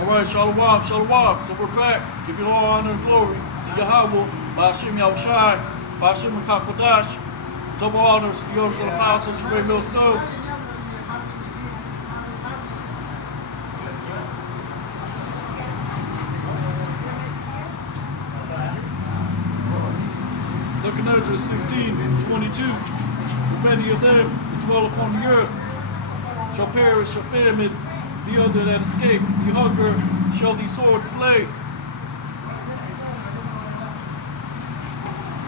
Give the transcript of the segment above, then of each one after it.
Alright, Shalom, Shalom. So we're back. Giving all honor and glory to Yahweh, Ba'ashem Yahushai, Ba'ashem Kakodash. Double honors to the elders and apostles of Great Mill Stone. Second Ezra 16:22. Many of them who dwell upon the earth shall perish of famine, the other that escape, the hunger shall the sword slay.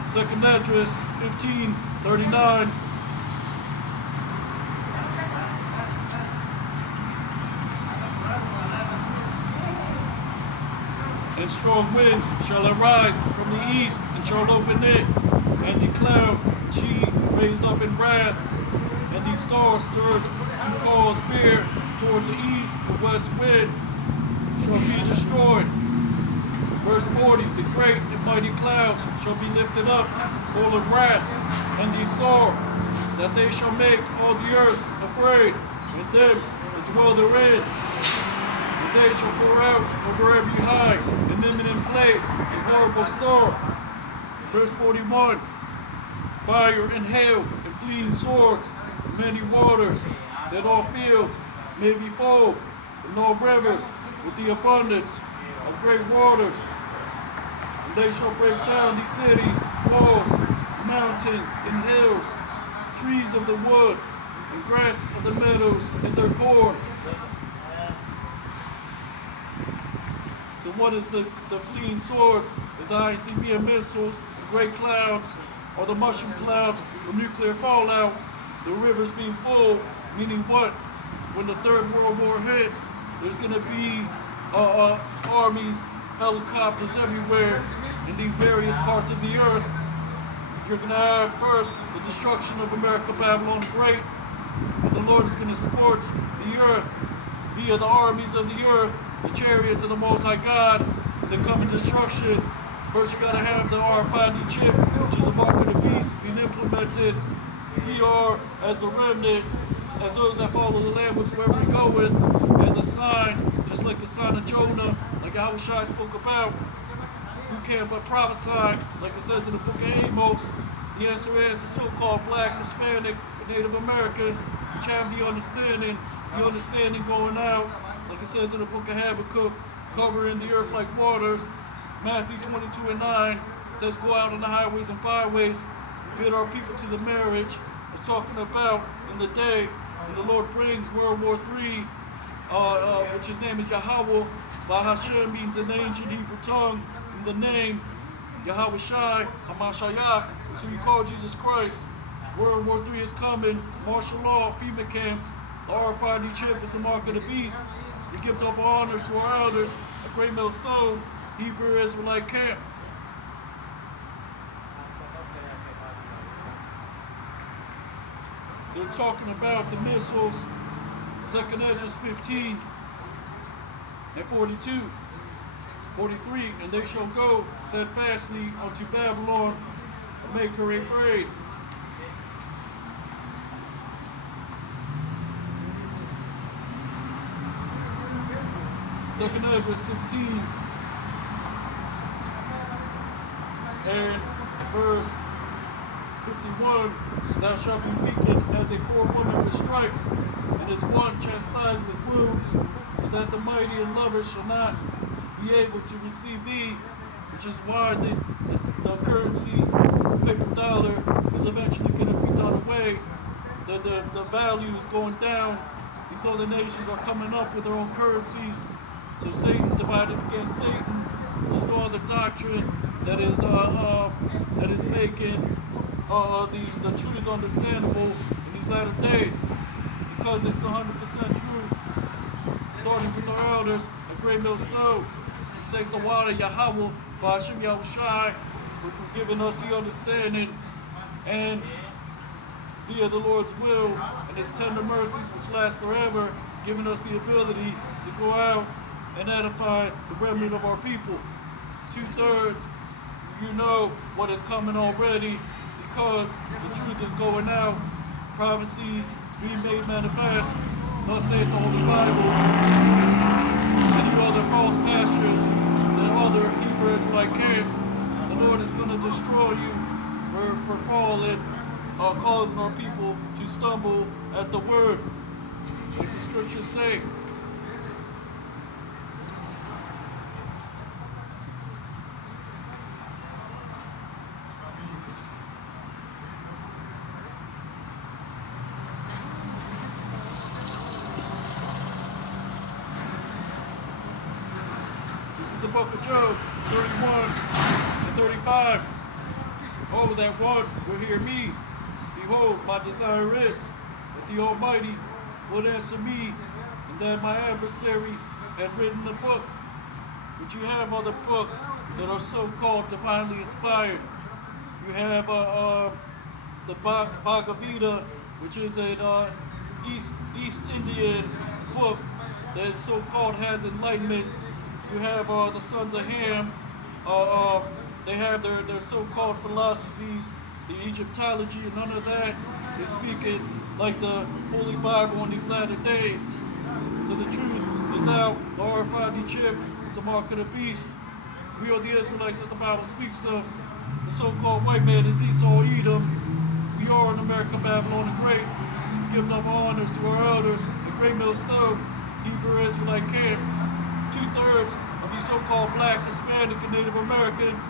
Second Ezra 15:39. And strong winds shall arise from the east, and shall open it, and the cloud she raised up in wrath, and the stars stirred to cause fear towards the east, the west wind shall be destroyed. Verse 40, the great and mighty clouds shall be lifted up, full of wrath, and the storm, that they shall make all the earth afraid, and them that dwell therein. They shall pour out over every high and eminent place a horrible storm. Verse 41, fire and hail and fleeing swords, and many waters, that all fields may be full, and all rivers with the abundance of great waters. And they shall break down these cities, walls, mountains, and hills, trees of the wood, and grass of the meadows in their corn. So what is the fleeing swords? Is ICBM missiles, the great clouds, or the mushroom clouds from nuclear fallout, the rivers being full, meaning what? When the Third World War hits, there's going to be armies, helicopters everywhere in these various parts of the earth. You're going to have first the destruction of America, Babylon the Great, and the Lord is going to scorch the earth via the armies of the earth, the chariots of the Most High God, that come in destruction. First, you got to have the RFID chip, which is a mark of the beast, being implemented. We are, as a remnant, as those that follow the Lamb, wherever we go with, as a sign, just like the sign of Jonah, like Yahushua spoke about. Who can but prophesy, like it says in the book of Amos. The answer is the so-called Black, Hispanic, and Native Americans, which have the understanding going out. Like it says in the book of Habakkuk, covering the earth like waters. Matthew 22:9 says, go out on the highways and byways, bid our people to the marriage. It's talking about in the day when the Lord brings World War III, which his name is Yahweh. Bahashem means in the ancient Hebrew tongue, in the name Yahweh Shai, Hamashayach, so we call Jesus Christ. World War III is coming, martial law, FEMA camps, the RFID chip is a mark of the beast. We give double honors to our elders at Great Mill Stone, Hebrew Israelite camp. So it's talking about the missiles, 2nd Ezra 15 and 42, 43, and they shall go steadfastly unto Babylon and make her afraid. Second Ezra 16 and verse 51, thou shalt be weakened as a poor woman with stripes, and as one chastised with wounds, so that the mighty and lovers shall not be able to receive thee, which is why the currency, paper dollar, is eventually going to be done away. The value is going down. These other nations are coming up with their own currencies. So Satan's divided against Satan. There's no other doctrine that is making the truth understandable in these latter days, because it's 100% truth. Starting with our elders at Great Mill Stone, say the water Yahweh, Ba'ashem Yahushai, for giving us the understanding, and via the Lord's will and His tender mercies which last forever, giving us the ability to go out and edify the remnant of our people. 2/3, you know what is coming already, because the truth is going out, prophecies being made manifest. Thus saith the Holy Bible. Any other for falling, causing our people to stumble at the word. Like the scriptures say. This is the book of Job 31 and 35. Oh, that one will hear me. Behold, my desire is that the Almighty would answer me, and that my adversary had written a book. But you have other books that are so-called divinely inspired. You have the Bhagavad Gita, which is an East Indian book that so-called has enlightenment. You have the Sons of Ham. They have their so-called philosophies, the Egyptology, and none of that is speaking like the Holy Bible in these latter days. So the truth is out. The RFID chip is a mark of the beast. We are the Israelites that the Bible speaks of. The so-called white man is Esau, Edom. We are in America, Babylon the Great. Give up honors to our elders, the Great Millstone, Hebrew Israelite camp. 2/3 of these so-called black, Hispanic, and Native Americans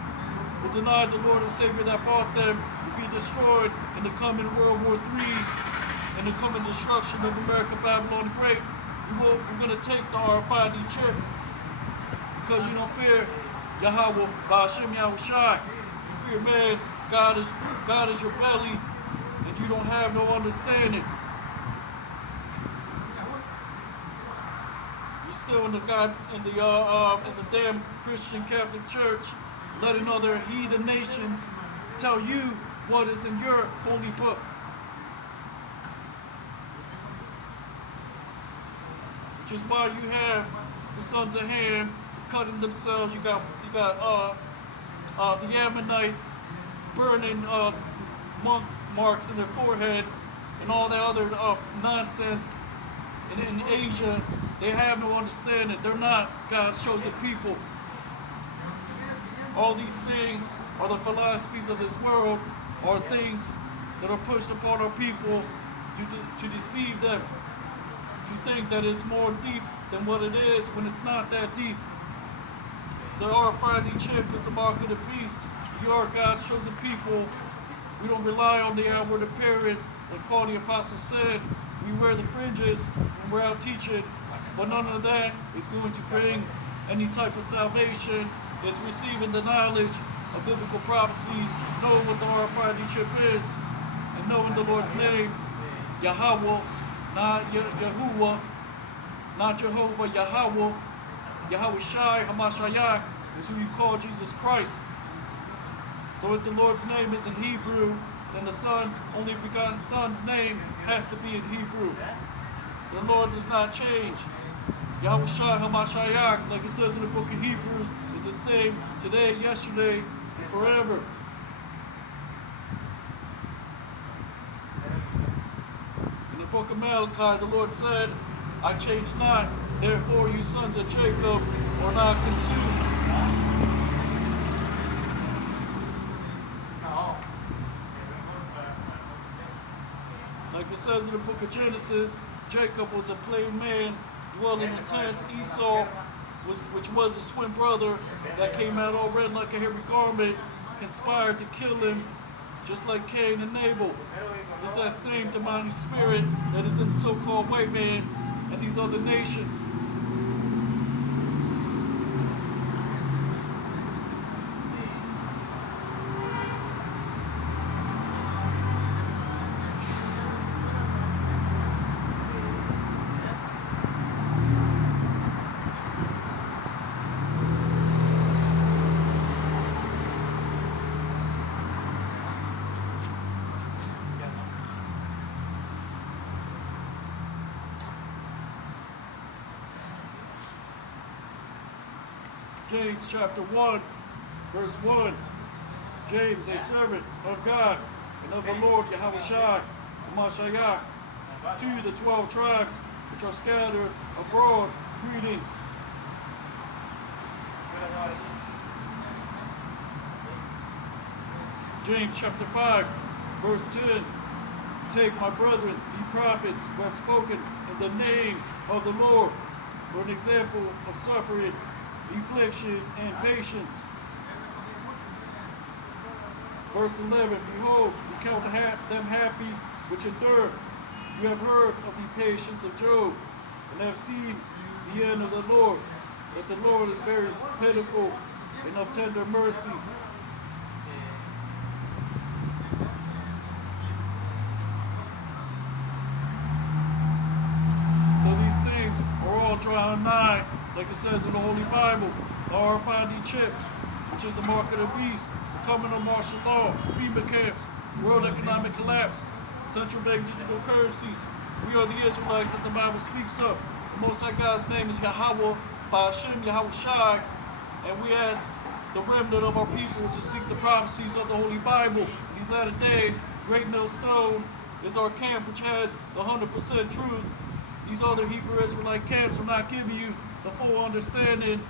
will deny the Lord and Savior that bought them, will be destroyed in the coming World War III and the coming destruction of America, Babylon the Great. We're going to take the RFID chip because you don't fear Yahweh, Ba'ashem Yahushai. You fear man, God is your belly, and you don't have no understanding. You're still in the damn Christian Catholic Church, letting other heathen nations tell you what is in your holy book. Which is why you have the Sons of Ham cutting themselves. You got the Ammonites burning monk marks in their forehead and all that other nonsense. And in Asia, they have no understanding. They're not God's chosen people. All these things are the philosophies of this world, are things that are pushed upon our people to deceive them, to think that it's more deep than what it is when it's not that deep. The RFID chip is the mark of the beast. We are God's chosen people. We don't rely on the outward appearance. Like Paul the Apostle said, we wear the fringes when we're out teaching, but none of that is going to bring any type of salvation. It's receiving the knowledge of biblical prophecy, knowing what the RFID chip is, and knowing the Lord's name, Yahweh, not Yahuwah, not Jehovah, Yahweh, Yahweh Shai, Hamashiach is who you call Jesus Christ. So if the Lord's name is in Hebrew, then the Son's only begotten Son's name has to be in Hebrew. The Lord does not change. Yahweh Shai, Hamashiach, like it says in the book of Hebrews, is the same today, yesterday, and forever. In the book of Malachi, the Lord said, I change not, therefore you sons of Jacob are not consumed. Like it says in the book of Genesis, Jacob was a plain man, dwelling in tents. Esau, which was his twin brother, that came out all red like a hairy garment, conspired to kill him, just like Cain and Abel. It's that same demonic spirit that is in the so-called white man and these other nations. James chapter 1, verse 1. James, a servant of God and of the Lord Yahweh Shai, Hamashiach, to the 12 tribes which are scattered abroad, greetings. James chapter 5, verse 10. Take, my brethren, ye prophets who have spoken in the name of the Lord, for an example of suffering, affliction, and patience. Verse 11, behold, we count them happy which endure. You have heard of the patience of Job, and have seen the end of the Lord, that the Lord is very pitiful and of tender mercy. So these things are all drawing nigh, like it says in the Holy Bible. The RFID chip, which is a mark of the beast, coming of martial law, FEMA camps, world economic collapse, central bank digital currencies. We are the Israelites that the Bible speaks of. The Most High God's name is Yahweh, Ba'ashem, Yahweh Shai, and we ask the remnant of our people to seek the prophecies of the Holy Bible. In these latter days, Great Millstone is our camp, which has the 100% truth. These other Hebrew Israelite camps are not giving you the full understanding.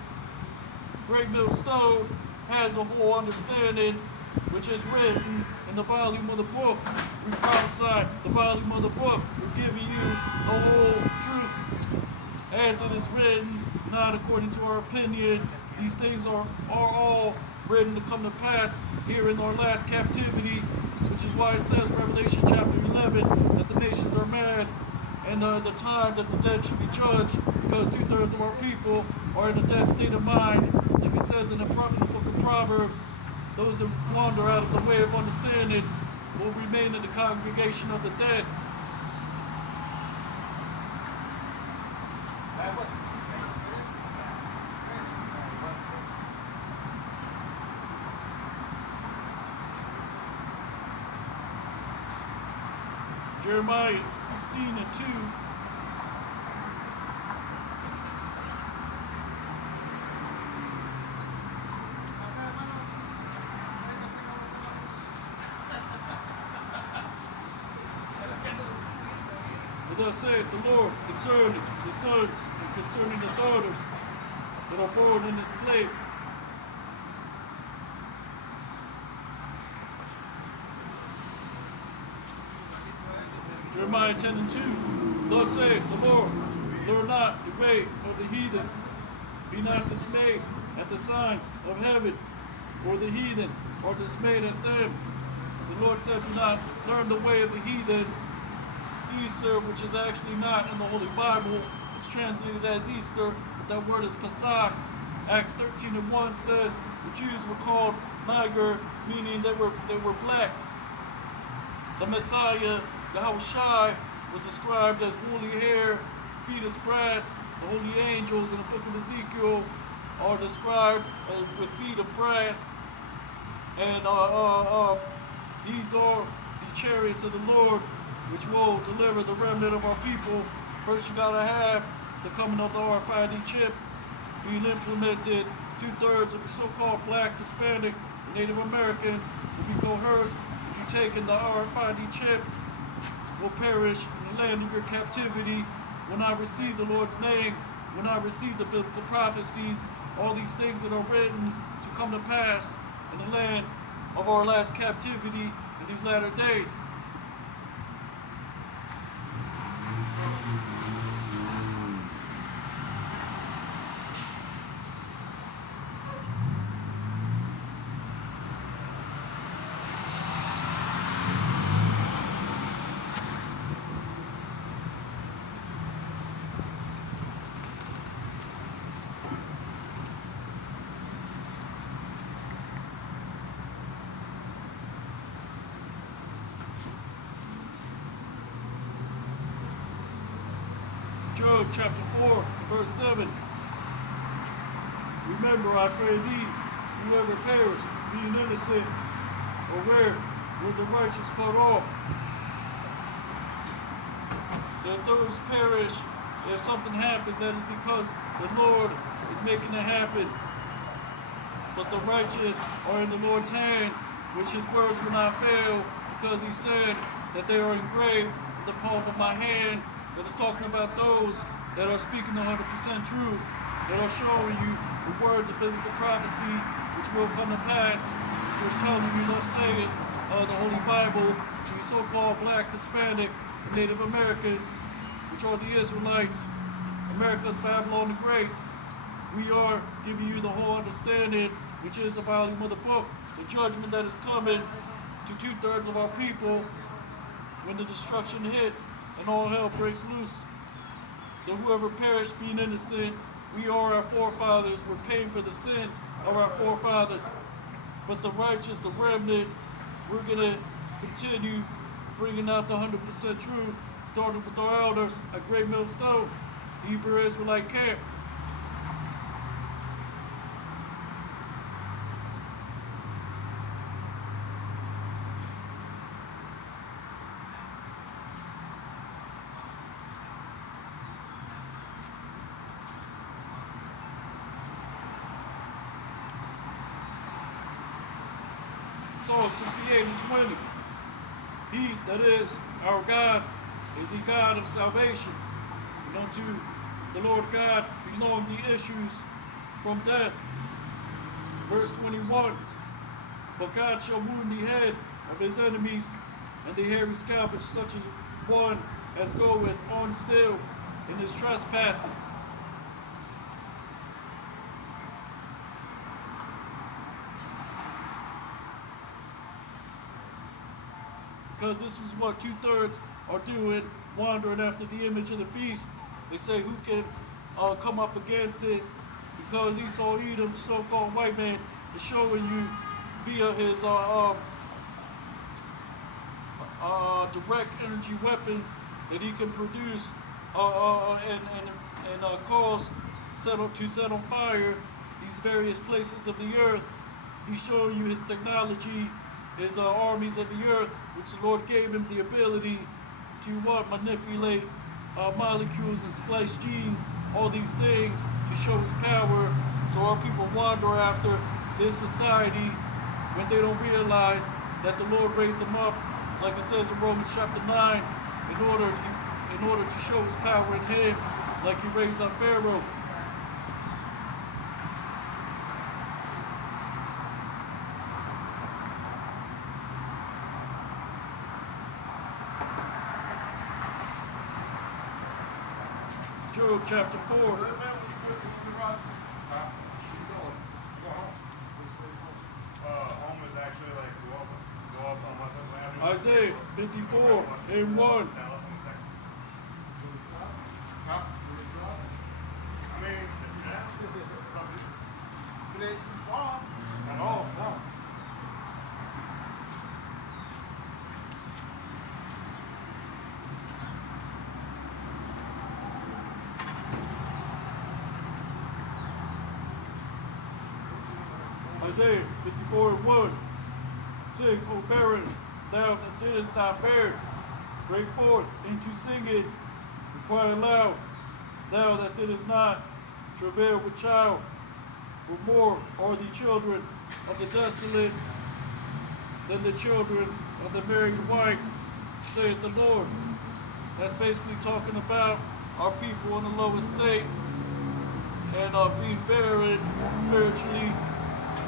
Great Millstone has a full understanding, which is written in the volume of the book. We prophesy the volume of the book. We're giving you the whole truth as it is written, not according to our opinion. These things are all written to come to pass here in our last captivity, which is why it says, Revelation chapter 11, that the nations are mad, and the time that the dead should be judged, because 2/3 of our people are in a dead state of mind. Like it says in the book of Proverbs, those that wander out of the way of understanding will remain in the congregation of the dead. Jeremiah 16:2. For thus saith the Lord concerning the sons and concerning the daughters that are born in this place. Jeremiah 10:2. Thus saith the Lord, learn not the way of the heathen. Be not dismayed at the signs of heaven, for the heathen are dismayed at them. The Lord said, do not learn the way of the heathen. Easter, which is actually not in the Holy Bible, it's translated as Easter, but that word is Pesach. Acts 13:1 says the Jews were called Niger, meaning they were black. The Messiah, Yahweh Shai, was described as woolly hair, feet as brass. The holy angels in the book of Ezekiel are described with feet of brass. And these are the chariots of the Lord, which will deliver the remnant of our people. First, you gotta have the coming of the RFID chip being implemented. 2/3 of the so-called black, Hispanic, and Native Americans will be coerced into taking the RFID chip, will perish in the land of your captivity. Will not receive the Lord's name, will not receive the biblical prophecies, all these things that are written to come to pass in the land of our last captivity in these latter days. Job chapter 4, verse 7. Remember, I pray thee, whoever perish, being innocent, or where will the righteous cut off? So if those perish, if something happens, that is because the Lord is making it happen. But the righteous are in the Lord's hand, which his words will not fail, because he said that they are engraved in the palm of my hand. That is talking about those that are speaking the 100% truth, that are showing you the words of biblical prophecy, which will come to pass, which we're telling you, let's say it, the Holy Bible, the so-called Black, Hispanic, and Native Americans, which are the Israelites, America's Babylon the Great. We are giving you the whole understanding, which is the volume of the book, the judgment that is coming to 2/3 of our people when the destruction hits and all hell breaks loose. So whoever perished being innocent, we are our forefathers. We're paying for the sins of our forefathers. But the righteous, the remnant, we're going to continue bringing out the 100% truth, starting with our elders at Great Millstone, the Hebrew Israelite camp. Psalm 68 and 20. He that is our God is the God of salvation. And unto the Lord God belong the issues from death. Verse 21. But God shall wound the head of his enemies, and the hairy scalp is such as one as goeth on still in his trespasses. Because this is what 2/3 are doing, wandering after the image of the beast. They say, who can come up against it? Because Esau Edom, the so-called white man, is showing you via his direct energy weapons that he can produce and cause to set on fire these various places of the earth. He's showing you his technology, his armies of the earth, which the Lord gave him the ability to manipulate molecules and splice genes, all these things to show his power. So our people wander after this society when they don't realize that the Lord raised them up, like it says in Romans chapter 9, in order to show his power in him, like he raised up Pharaoh. Job chapter 4. Isaiah 54 and 1. Isaiah 54 and 1. Sing, O barren, thou that didst not bear, break forth into singing, and cry aloud, thou that didst not travail with child. For more are the children of the desolate than the children of the married wife, saith the Lord. That's basically talking about our people in the lowest state and being barren spiritually.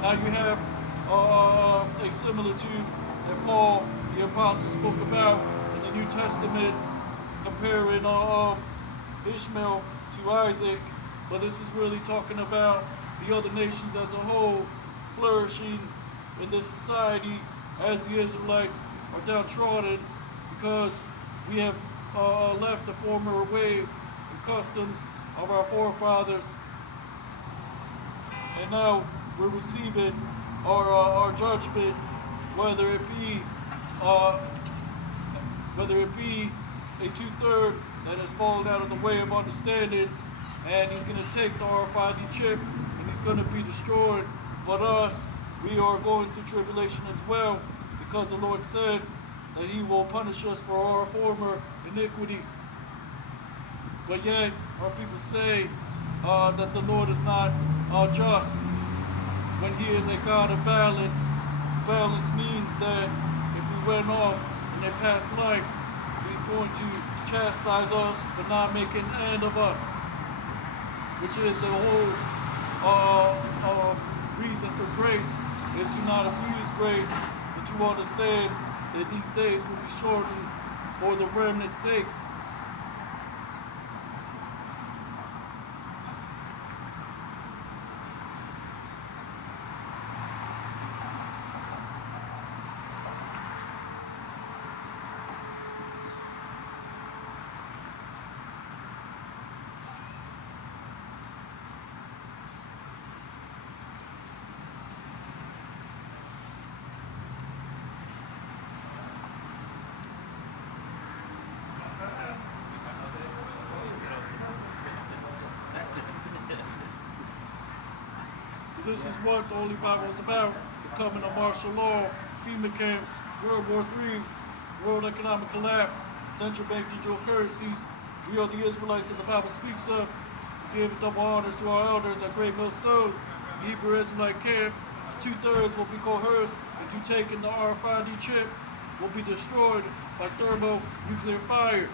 Now you have a similitude that Paul, the apostle, spoke about in the New Testament, comparing Ishmael to Isaac. But this is really talking about the other nations as a whole flourishing in this society as the Israelites are downtrodden because we have left the former ways and customs of our forefathers. And now we're receiving our judgment, whether it be a 2/3 that has fallen out of the way of understanding, and he's going to take the RFID chip and he's going to be destroyed. But us, we are going through tribulation as well, because the Lord said that he will punish us for our former iniquities. But yet, our people say that the Lord is not just, when he is a God of balance. Balance means that if we went off in a past life, he's going to chastise us but not make an end of us, which is the whole reason for grace, is to not abuse grace that you understand that these days will be shortened for the remnant's sake. So this is what the Holy Bible is about: the coming of martial law, FEMA camps, World War III, world economic collapse, central bank digital currencies. We are the Israelites that the Bible speaks of. We give double honors to our elders at Great Millstone, the Hebrew Israelite camp. 2/3 will be coerced into taking the RFID chip, will be destroyed by thermonuclear fire.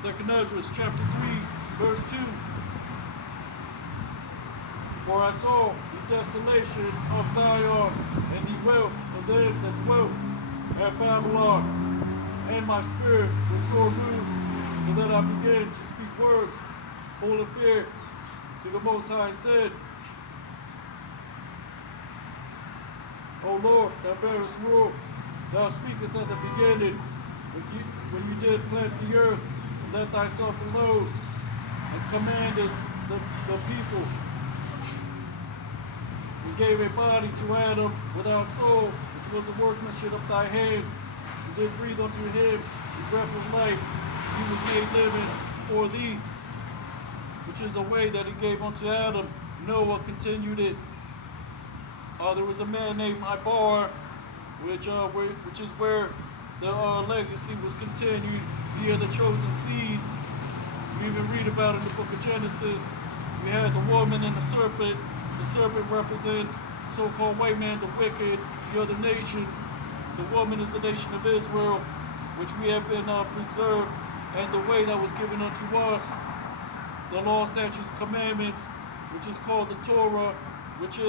Second Ezra, chapter 3, verse 2. For I saw the desolation of Zion and the wealth of them that dwelt at Babylon, and my spirit was sore moved, so that I began to speak words full of fear to the Most High, and said, O Lord, thou bearest rule. Thou speakest at the beginning, when you did plant the earth, let thyself alone, and commandest the people. You gave a body to Adam without soul, which was the workmanship of thy hands. You did breathe unto him the breath of life. He was made living for thee, which is a way that he gave unto Adam. Noah continued it. There was a man named Ibar, which is where the legacy was continued via the chosen seed. We even read about in the book of Genesis. We had the woman and the serpent. The serpent represents so-called white man, the wicked, the other nations. The woman is the nation of Israel, which we have been preserved, and the way that was given unto us, the law, statutes, commandments, which is called the Torah, which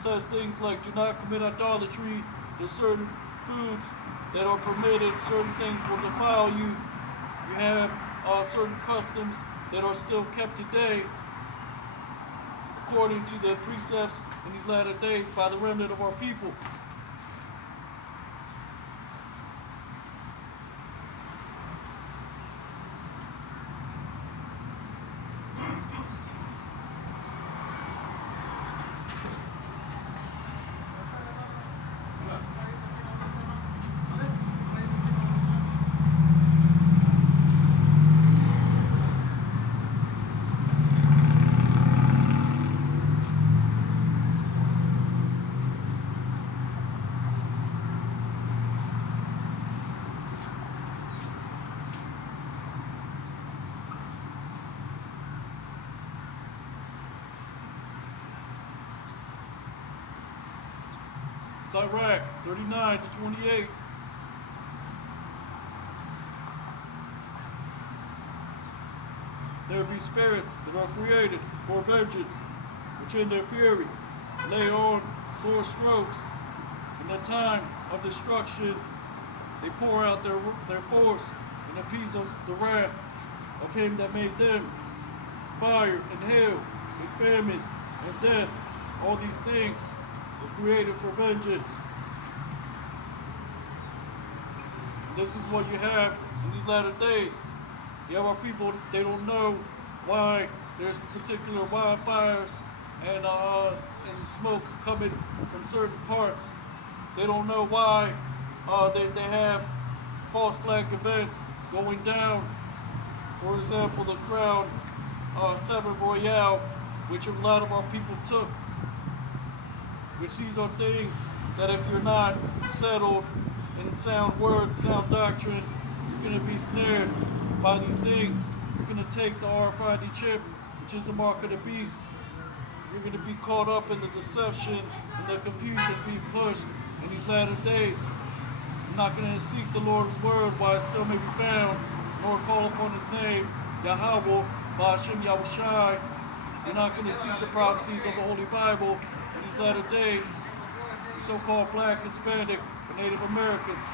says things like do not commit idolatry. There's certain foods that are permitted, certain things will defile you. You have certain customs that are still kept today according to the precepts in these latter days by the remnant of our people. Sirach 39 to 28. There be spirits that are created for vengeance, which in their fury lay on sore strokes. In the time of destruction, they pour out their force and appease the wrath of him that made them. Fire and hail and famine and death, all these things were created for vengeance. And this is what you have in these latter days. You have our people, they don't know why there's particular wildfires and smoke coming from certain parts. They don't know why they have false flag events going down. For example, the Crown 7 Royale, which a lot of our people took. Which these are things that if you're not settled in sound words, sound doctrine, You're going to be snared by these things. You're going to take the RFID chip, which is the mark of the beast. You're going to be caught up in the deception and the confusion being pushed in these latter days. You're not going to seek the Lord's word while it still may be found, nor call upon his name, Yahweh, Ba'ashem Yahushai. You're not going to seek the prophecies of the Holy Bible in these latter days. The so-called black, Hispanic, or Native Americans.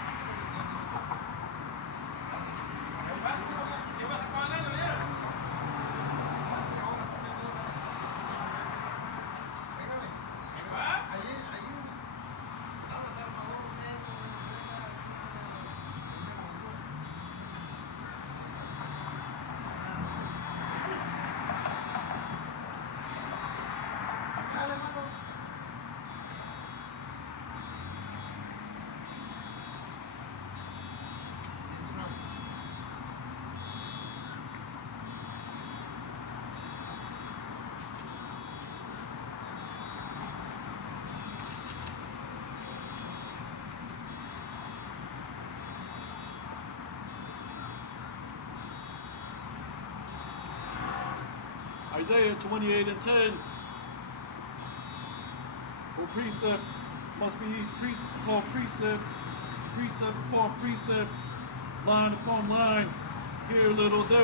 Isaiah 28 and 10. For precept must be upon precept, precept upon precept, line upon line, here a little, there